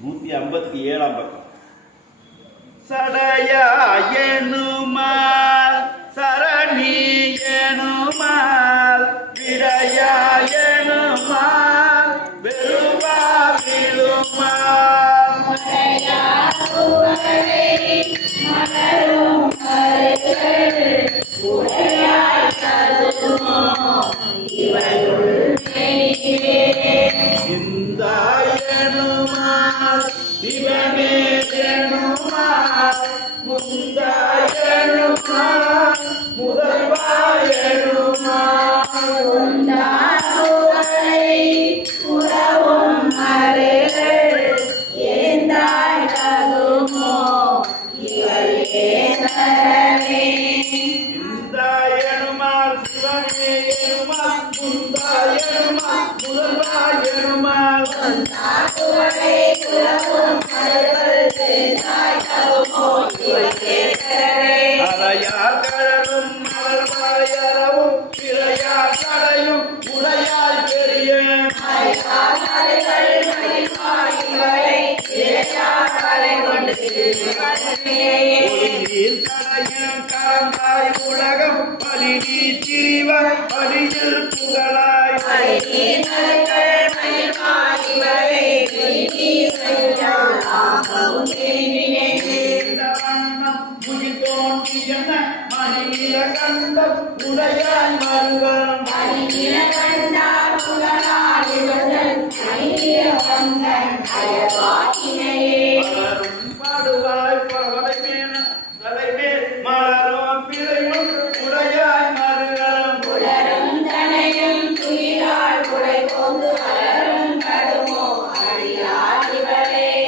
157 பக்கம். சடையாயனுமால் சரணியனுமால் விடையாயனுமால் வெறுவா விழுமால் சிந்தாயனுமால் சிவனேயனுமால் முந்தாயனுமால் முதல்வாயனுமால் சிந்தாயனுமால் சிவனேயனுமால் முந்தாயனுமால் முதல்வாயனுமால் அறையார் கடலும் மலர்வாயரவும் பிறையார் கடையும் உடையாய் பெரிய நீர் கடையும் கரந்தாய் உலகம் பலி நீ திரிவாய் பலியில் புகழாய் மணிநீலகண்டம் உடையாய் மருகம் பாடுவாய் பவளைமேல் தலைமேல் மலரும் பிறையும் உடையாய் மருகம்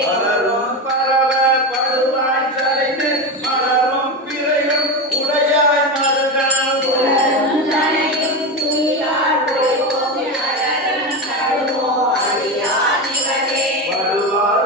மலரும் பரவ படுவாய் தலைமேல் மலரும் பிறையும் உடையாய் மருகம் படுவாய்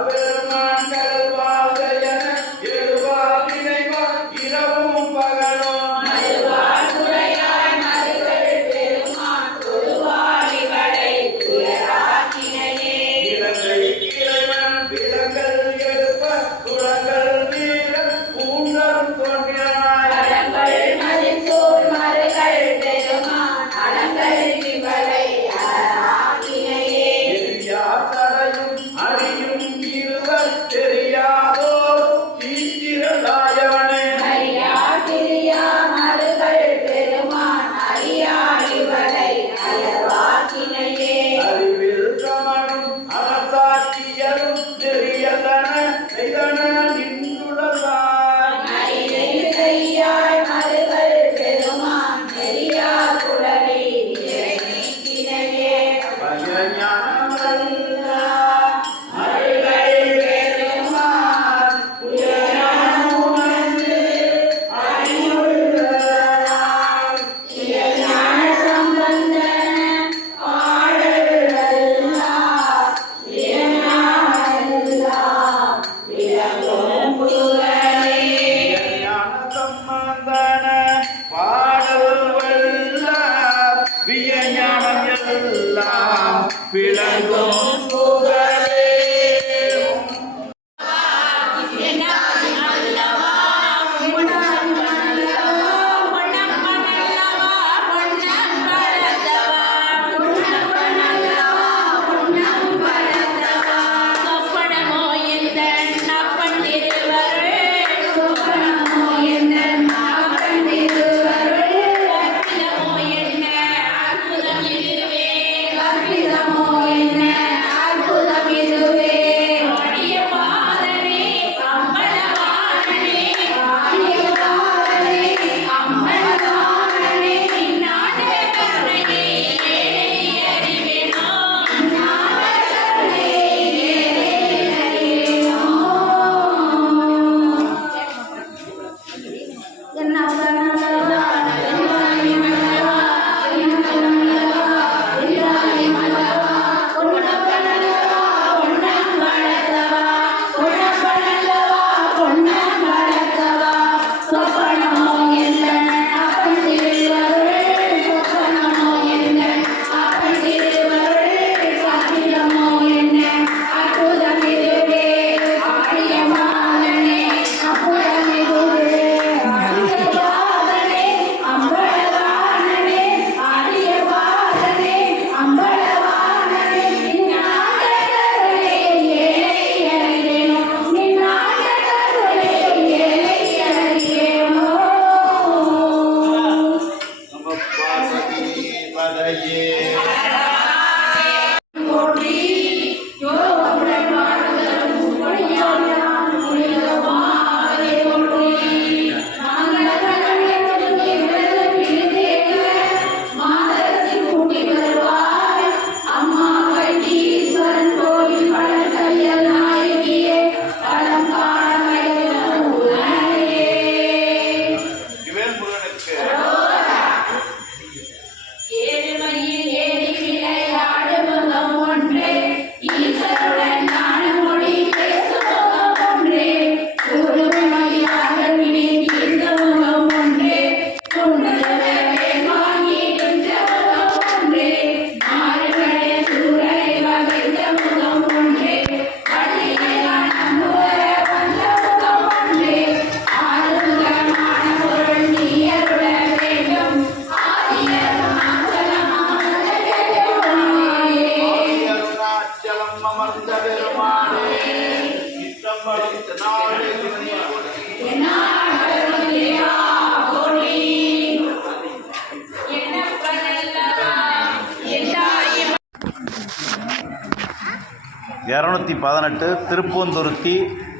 (218) திருப்பூந்துருத்தி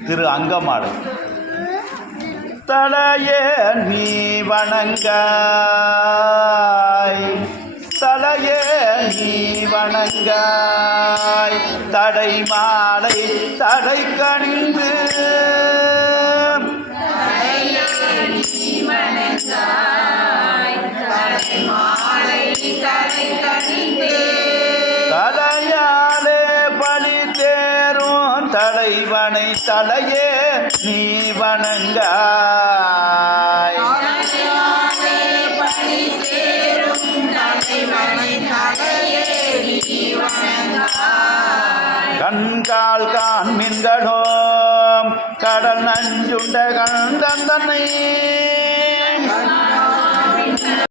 திரு அங்கமாடு. தலையே நீ வணங்காய், தலையே நீ வணங்காய், தடை மாலை தடை கணிந்து தலையாலே பலி தேரும் தலைவனை தலையே நீ வணங்காய். கண்கால் காண்மின்களோம் கடல் நஞ்சுண்ட கண்டன் தன்னை